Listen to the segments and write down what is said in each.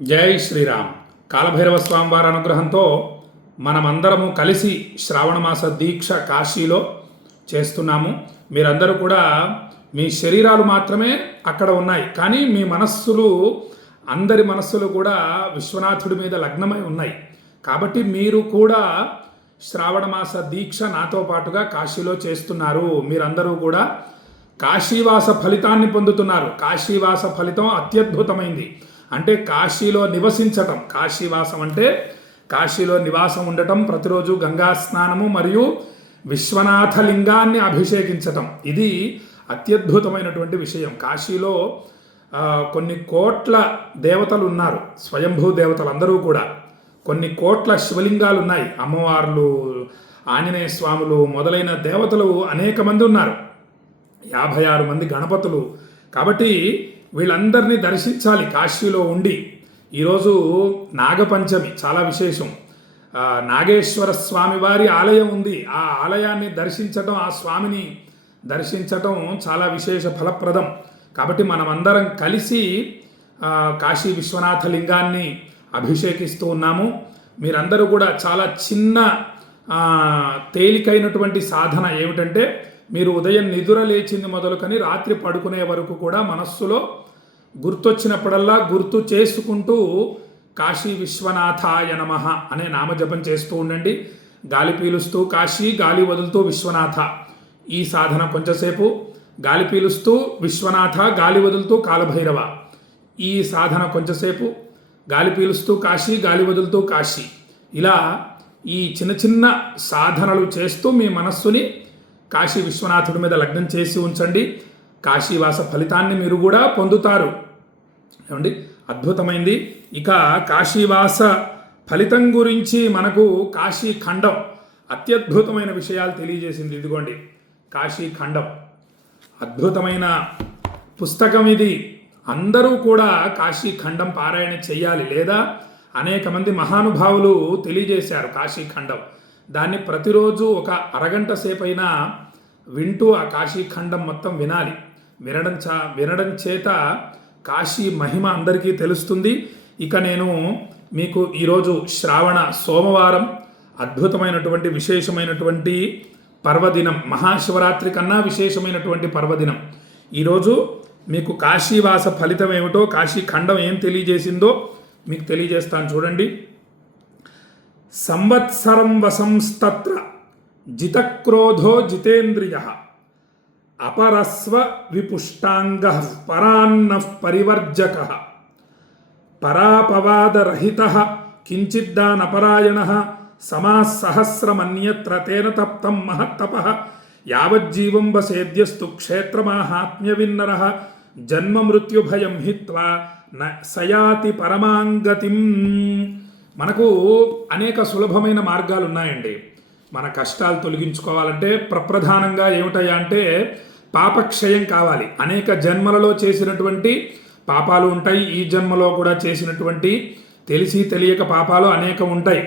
జై శ్రీరామ్. కాలభైరవ స్వామివారి అనుగ్రహంతో మనమందరము కలిసి శ్రావణమాస దీక్ష కాశీలో చేస్తున్నాము. మీరందరూ కూడా మీ శరీరాలు మాత్రమే అక్కడ ఉన్నాయి, కానీ మీ మనస్సులు, అందరి మనస్సులు కూడా విశ్వనాథుడి మీద లగ్నమై ఉన్నాయి. కాబట్టి మీరు కూడా శ్రావణమాస దీక్ష నాతో పాటుగా కాశీలో చేస్తున్నారు. మీరందరూ కూడా కాశీవాస ఫలితాన్ని పొందుతున్నారు. కాశీవాస ఫలితం అత్యద్భుతమైంది. అంటే కాశీలో నివసించటం. కాశీవాసం అంటే కాశీలో నివాసం ఉండటం, ప్రతిరోజు గంగా స్నానము మరియు విశ్వనాథ లింగాన్ని అభిషేకించటం. ఇది అత్యద్భుతమైనటువంటి విషయం. కాశీలో కొన్ని కోట్ల దేవతలు ఉన్నారు, స్వయంభూ దేవతలు అందరూ కూడా. కొన్ని కోట్ల శివలింగాలు ఉన్నాయి, అమ్మవార్లు, ఆంజనేయ స్వాములు మొదలైన దేవతలు అనేక మంది ఉన్నారు, 56 మంది గణపతులు. కాబట్టి వీళ్ళందరినీ దర్శించాలి కాశీలో ఉండి. ఈరోజు నాగపంచమి, చాలా విశేషం. నాగేశ్వర స్వామి వారి ఆలయం ఉంది. ఆ ఆలయాన్ని దర్శించటం, ఆ స్వామిని దర్శించటం చాలా విశేష ఫలప్రదం. కాబట్టి మనమందరం కలిసి కాశీ విశ్వనాథ లింగాన్ని అభిషేకిస్తూ ఉన్నాము. మీరందరూ కూడా చాలా చిన్న తేలికైనటువంటి సాధన ఏమిటంటే, మీరు ఉదయం నిద్ర లేచింది మొదలుకొని రాత్రి పడుకునే వరకు కూడా మనస్సులో గుర్తొచ్చినప్పుడల్లా గుర్తు చేసుకుంటూ కాశీ విశ్వనాథాయ నమః అనే నామజపం చేస్తూ ఉండండి. గాలి పీలుస్తూ కాశీ, గాలి వదులుతూ విశ్వనాథ. ఈ సాధన కొంచెంసేపు. గాలి పీలుస్తూ విశ్వనాథ, గాలి వదులుతూ కాలభైరవ. ఈ సాధన కొంచెంసేపు. గాలి పీలుస్తూ కాశీ, గాలి వదులుతూ కాశీ. ఇలా ఈ చిన్న చిన్న సాధనలు చేస్తూ మీ మనస్సుని కాశీ విశ్వనాథుడి మీద లగ్నం చేసి ఉంచండి. కాశీవాస ఫలితాన్ని మీరు కూడా పొందుతారు. ఏమండి, అద్భుతమైంది. ఇక కాశీవాస ఫలితం గురించి మనకు కాశీ ఖండం అత్యద్భుతమైన విషయాలు తెలియజేసింది. ఇదిగోండి కాశీ ఖండం, అద్భుతమైన పుస్తకం ఇది. అందరూ కూడా కాశీ ఖండం పారాయణ చెయ్యాలి, లేదా అనేక మంది మహానుభావులు తెలియజేశారు కాశీ ఖండం. దాన్ని ప్రతిరోజు ఒక అరగంట సేపైనా వింటూ ఆ కాశీ ఖండం మొత్తం వినాలి. వినడం చేత కాశీ మహిమ అందరికీ తెలుస్తుంది. ఇక నేను మీకు ఈరోజు శ్రావణ సోమవారం, అద్భుతమైనటువంటి విశేషమైనటువంటి పర్వదినం, మహాశివరాత్రి కన్నా విశేషమైనటువంటి పర్వదినం. ఈరోజు మీకు కాశీవాస ఫలితం ఏమిటో, కాశీ ఖండం ఏం తెలియజేసిందో మీకు తెలియజేస్తాను చూడండి. సంవత్సరం వసంస్తత్ర జితక్రోధో జితేంద్రియ అపరస్వ విపుష్టాంగ పరాన్న పరివర్జక పరాపవాదరహిత కించిద్దానపరాయణ సమాసహస్రమన్యత్ర తేన తప్తం మహత్తపః యావజ్జీవం వసేద్యస్తు క్షేత్రమాహాత్మ్యవిన్నర జన్మ మృత్యుభయం హిత్వా సయాతి పరమాంగతిం. మనకు అనేక సులభమైన మార్గాలు ఉన్నాయండి. మన కష్టాలు తొలగించుకోవాలంటే ప్రప్రధానంగా ఏమిటయ్యా అంటే పాపక్షయం కావాలి. అనేక జన్మలలో చేసినటువంటి పాపాలు ఉంటాయి, ఈ జన్మలో కూడా చేసినటువంటి తెలిసి తెలియక పాపాలు అనేకం ఉంటాయి.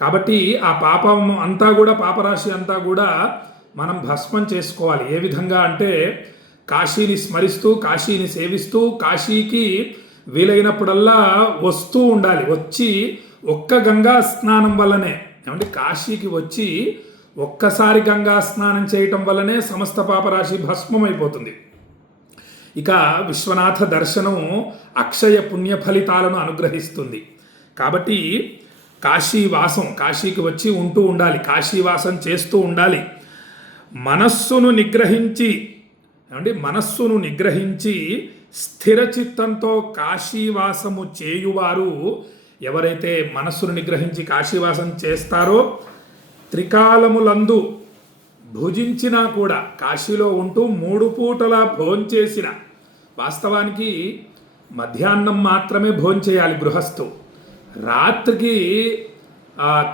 కాబట్టి ఆ పాపం అంతా కూడా, పాపరాశి అంతా కూడా మనం భస్మం చేసుకోవాలి. ఏ విధంగా అంటే కాశీని స్మరిస్తూ, కాశీని సేవిస్తూ, కాశీకి వీలైనప్పుడల్లా వస్తూ ఉండాలి. వచ్చి ఒక్క గంగా స్నానం వల్లనే, ఏమంటే కాశీకి వచ్చి ఒక్కసారి గంగా స్నానం చేయటం వల్లనే సమస్త పాపరాశి భస్మమైపోతుంది. ఇక విశ్వనాథ దర్శనం అక్షయ పుణ్య ఫలితాలను అనుగ్రహిస్తుంది. కాబట్టి కాశీవాసం, కాశీకి వచ్చి ఉంటూ ఉండాలి, కాశీవాసం చేస్తూ ఉండాలి. మనస్సును నిగ్రహించి స్థిరచిత్తంతో కాశీవాసము చేయువారు, ఎవరైతే మనస్సును నిగ్రహించి కాశీవాసం చేస్తారో, త్రికాలములందు భుజించినా కూడా, కాశీలో ఉంటూ 3 పూటలా భోంచేసిన, వాస్తవానికి మధ్యాహ్నం మాత్రమే భోంచేయాలి గృహస్థు, రాత్రికి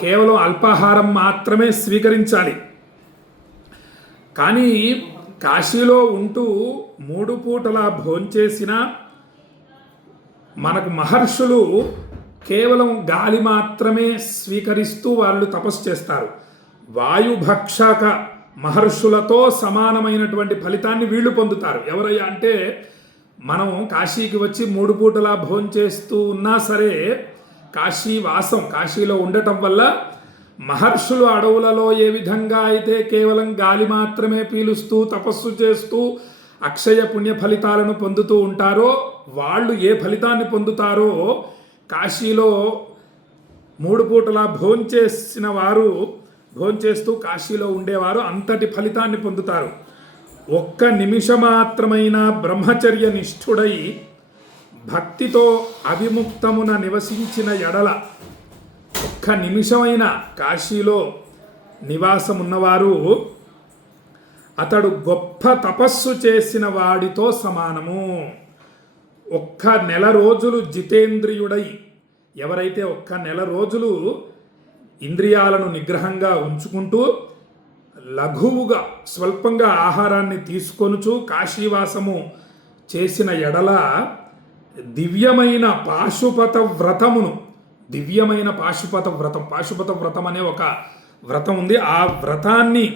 కేవలం అల్పాహారం మాత్రమే స్వీకరించాలి. కానీ కాశీలో ఉంటూ 3 పూటలా భోంచేసిన మనకు మహర్షులు కేవలం గాలి మాత్రమే స్వీకరిస్తూ వాళ్ళు తపస్సు చేస్తారు. వాయుభక్షక మహర్షులతో సమానమైనటువంటి ఫలితాన్ని వీళ్ళు పొందుతారు. ఎవరయ్యా అంటే మనం కాశీకి వచ్చి 3 పూటలా భోంచేస్తూ ఉన్నా సరే కాశీ వాసం, కాశీలో ఉండటం వల్ల మహర్షులు అడవులలో ఏ విధంగా అయితే కేవలం గాలి మాత్రమే పీలుస్తూ తపస్సు చేస్తూ అక్షయ పుణ్య ఫలితాలను పొందుతూ ఉంటారో, వాళ్ళు ఏ ఫలితాన్ని పొందుతారో కాశీలో 3 పూటలా భోంచేసిన వారు, భోంచేస్తూ కాశీలో ఉండేవారు అంతటి ఫలితాన్ని పొందుతారు. ఒక్క నిమిషమాత్రమైన బ్రహ్మచర్య నిష్ఠుడై భక్తితో అవిముక్తమున నివసించిన ఎడల, ఒక్క నిమిషమైన కాశీలో నివాసం ఉన్నవారు అతడు గొప్ప తపస్సు చేసిన వాడితో సమానము. ఒక్క నెల రోజులు జితేంద్రియుడై, ఎవరైతే ఒక్క నెల రోజులు ఇంద్రియాలను నిగ్రహంగా ఉంచుకుంటూ లఘువుగా స్వల్పంగా ఆహారాన్ని తీసుకొనుచు కాశీవాసము చేసిన ఎడల దివ్యమైన పాశుపత వ్రతమును, దివ్యమైన పాశుపత వ్రతం అనే ఒక వ్రతం ఉంది. ఆ వ్రతాన్ని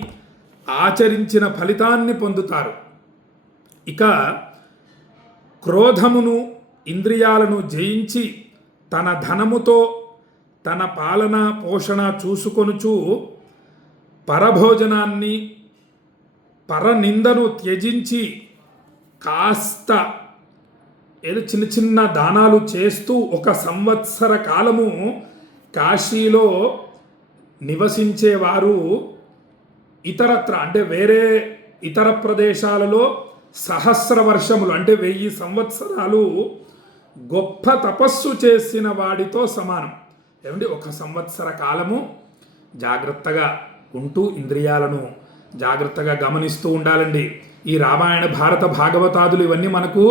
ఆచరించిన ఫలితాన్ని పొందుతారు. ఇక క్రోధమును, ఇంద్రియాలను జయించి తన ధనముతో తన పాలన పోషణ చూసుకొనుచు పరభోజనాన్ని, పరనిందను త్యజించి కాస్త ఏదో చిన్న చిన్న దానాలు చేస్తూ 1 సంవత్సర కాలము కాశీలో నివసించేవారు ఇతరత్ర అంటే వేరే ఇతర ప్రదేశాలలో సహస్ర వర్షములు అంటే 1000 సంవత్సరాలు గొప్ప తపస్సు చేసిన వాడితో సమానం. ఏమండి, 1 సంవత్సర కాలము జాగ్రత్తగా ఉంటూ ఇంద్రియాలను జాగ్రత్తగా గమనిస్తూ ఉండాలండి. ఈ రామాయణ, భారత, భాగవతాదులు ఇవన్నీ మనకు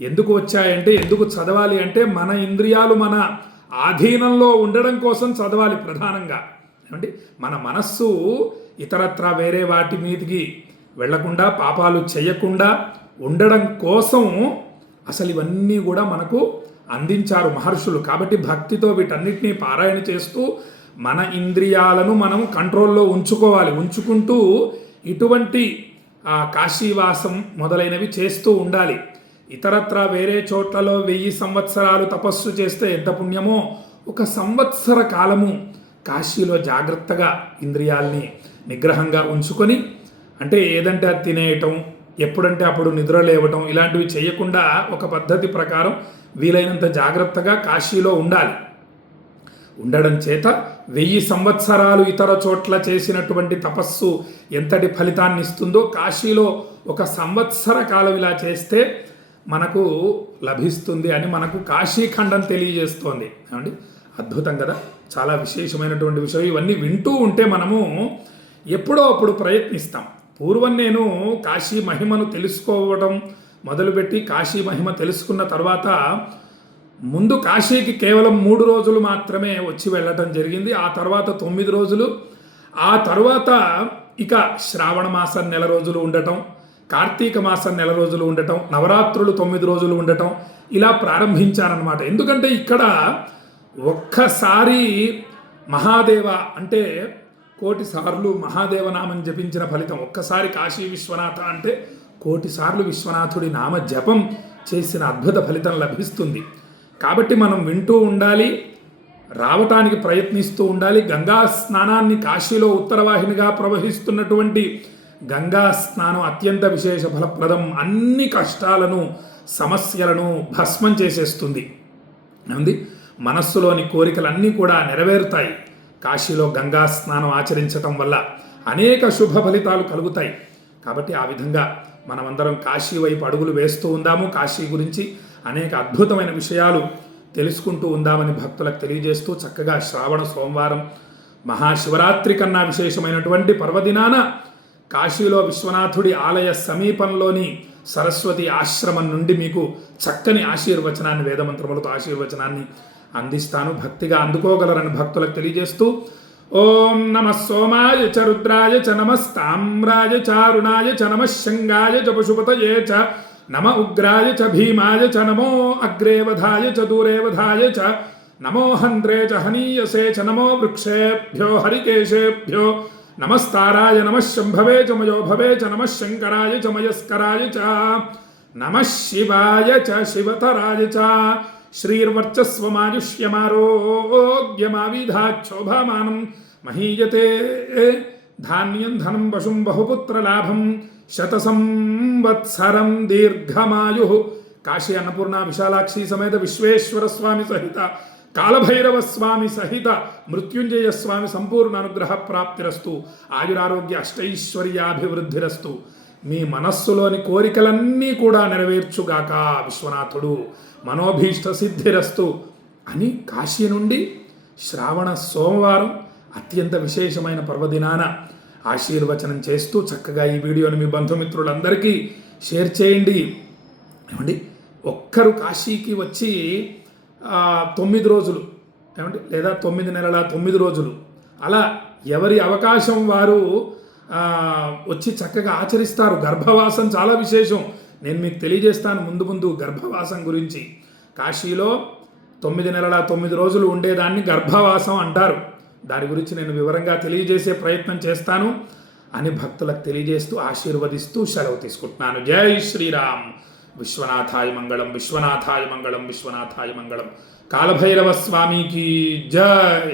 ఎందుకు వచ్చాయంటే, ఎందుకు చదవాలి అంటే మన ఇంద్రియాలు మన ఆధీనంలో ఉండడం కోసం చదవాలి ప్రధానంగా. ఏమండి, మన మనస్సు ఇతరత్రా వేరే వాటి మీదకి వెళ్లకుండా, పాపాలు చేయకుండా ఉండడం కోసం అసలు ఇవన్నీ కూడా మనకు అందించారు మహర్షులు. కాబట్టి భక్తితో వీటన్నిటినీ పారాయణ చేస్తూ మన ఇంద్రియాలను మనం కంట్రోల్లో ఉంచుకోవాలి. ఉంచుకుంటూ ఇటువంటి కాశీవాసం మొదలైనవి చేస్తూ ఉండాలి. ఇతరత్రా వేరే చోట్లలో 1000 సంవత్సరాలు తపస్సు చేస్తే ఎంత పుణ్యమో, 1 సంవత్సర కాలము కాశీలో జాగ్రత్తగా ఇంద్రియాల్ని నిగ్రహంగా ఉంచుకొని, అంటే ఏదంటే అది తినేయటం, ఎప్పుడంటే అప్పుడు నిద్ర లేవటం, ఇలాంటివి చేయకుండా ఒక పద్ధతి ప్రకారం వీలైనంత జాగ్రత్తగా కాశీలో ఉండాలి. ఉండడం చేత 1000 సంవత్సరాలు ఇతర చోట్ల చేసినటువంటి తపస్సు ఎంతటి ఫలితాన్ని ఇస్తుందో కాశీలో 1 సంవత్సర కాలం ఇలా చేస్తే మనకు లభిస్తుంది అని మనకు కాశీఖండం తెలియజేస్తోంది. ఏమండి, అద్భుతం కదా, చాలా విశేషమైనటువంటి విషయం. ఇవన్నీ వింటూ ఉంటే మనము ఎప్పుడో అప్పుడు ప్రయత్నిస్తాం. పూర్వం నేను కాశీ మహిమను తెలుసుకోవడం మొదలుపెట్టి కాశీ మహిమ తెలుసుకున్న తర్వాత ముందు కాశీకి కేవలం 3 రోజులు మాత్రమే వచ్చి వెళ్ళటం జరిగింది. ఆ తర్వాత 9 రోజులు, ఆ తర్వాత ఇక శ్రావణ మాసం నెల రోజులు ఉండటం, కార్తీక మాసం నెల రోజులు ఉండటం, నవరాత్రులు 9 రోజులు ఉండటం, ఇలా ప్రారంభించారనమాట. ఎందుకంటే ఇక్కడ ఒక్కసారి మహాదేవ అంటే 1,000,000 సార్లు మహాదేవనామం జపించిన ఫలితం. ఒక్కసారి కాశీ విశ్వనాథ అంటే 1,000,000 సార్లు విశ్వనాథుడి నామ జపం చేసిన అద్భుత ఫలితం లభిస్తుంది. కాబట్టి మనం వింటూ ఉండాలి, రావటానికి ప్రయత్నిస్తూ ఉండాలి. గంగా స్నానాన్ని, కాశీలో ఉత్తరవాహినిగా ప్రవహిస్తున్నటువంటి గంగా స్నానం అత్యంత విశేష ఫలప్రదం. అన్ని కష్టాలను, సమస్యలను భస్మం చేసేస్తుంది. ఉంది, మనస్సులోని కోరికలన్నీ కూడా నెరవేరుతాయి. కాశీలో గంగా స్నానం ఆచరించటం వల్ల అనేక శుభ ఫలితాలు కలుగుతాయి. కాబట్టి ఆ విధంగా మనమందరం కాశీ వైపు అడుగులు వేస్తూ ఉందాము. కాశీ గురించి అనేక అద్భుతమైన విషయాలు తెలుసుకుంటూ ఉందామని భక్తులకు తెలియజేస్తూ, చక్కగా శ్రావణ సోమవారం మహాశివరాత్రి కన్నా విశేషమైనటువంటి పర్వదినాన కాశీలో విశ్వనాథుడి ఆలయ సమీపంలోని సరస్వతి ఆశ్రమం నుండి మీకు చక్కని ఆశీర్వచనాన్ని, వేదమంత్రములతో ఆశీర్వచనాన్ని అందిస్తాను. భక్తిగా అందుకోగలరని భక్తులకు తెలియజేస్తూ, ఓం నమ సోమాయ చ రుద్రాయ చ నమస్తామ్రాయ చారుణాయ చ నమ శంగాయ చ పశుపతయే చ నమ ఉగ్రాయ చ భీమాయ చ నమో అగ్రేవధాయ చ దూరేవధాయ చ నమో హంద్రే చ హనీయసే చ నమో వృక్షేభ్యో హరికేశేభ్యో నమస్తారాయ నమ శంభవే చ మయో భవే చ నమ శంకరాయ చ మయస్కరాయ చ నమః శివాయ చ శివతరాయ చ శ్రీర్వర్చస్వమాయుష్యమారోగ్యమావిధాక్షోభమానం మహీయతే ధాన్యం ధనం వశుం బహుపుత్రలాభం శతసంవత్సరం దీర్ఘమాయు. కాశీ అన్నపూర్ణ విశాలాక్షి సమేత విశ్వేశ్వర స్వామి సహిత కాలభైరవ స్వామి సహిత మృత్యుంజయ స్వామి సంపూర్ణ అనుగ్రహ ప్రాప్తిరస్తు. ఆయురారోగ్య అష్టైశ్వర్యాభివృద్ధిరస్తు. మీ మనస్సులోని కోరికలన్నీ కూడా నెరవేర్చుగాక విశ్వనాథుడు. మనోభీష్ట సిద్ధిరస్తు అని కాశీ నుండి శ్రావణ సోమవారం అత్యంత విశేషమైన పర్వదినాన ఆశీర్వచనం చేస్తూ చక్కగా ఈ వీడియోని మీ బంధుమిత్రులందరికీ షేర్ చేయండి. ఏమండి, ఒక్కరు కాశీకి వచ్చి 9 రోజులు ఏమండి, లేదా 9 నెలల 9 రోజులు అలా ఎవరి అవకాశం వారు వచ్చి చక్కగా ఆచరిస్తారు. గర్భవాసం చాలా విశేషం. నేను మీకు తెలియజేస్తాను ముందు ముందు గర్భవాసం గురించి. కాశీలో 9 నెలల 9 రోజులు ఉండేదాన్ని గర్భవాసం అంటారు. దాని గురించి నేను వివరంగా తెలియజేసే ప్రయత్నం చేస్తాను అని భక్తులకు తెలియజేస్తూ ఆశీర్వదిస్తూ సెలవు తీసుకుంటున్నాను. జై శ్రీరామ్. విశ్వనాథాయ మంగళం, విశ్వనాథాయ మంగళం, విశ్వనాథాయ మంగళం. కాలభైరవ స్వామికి జై.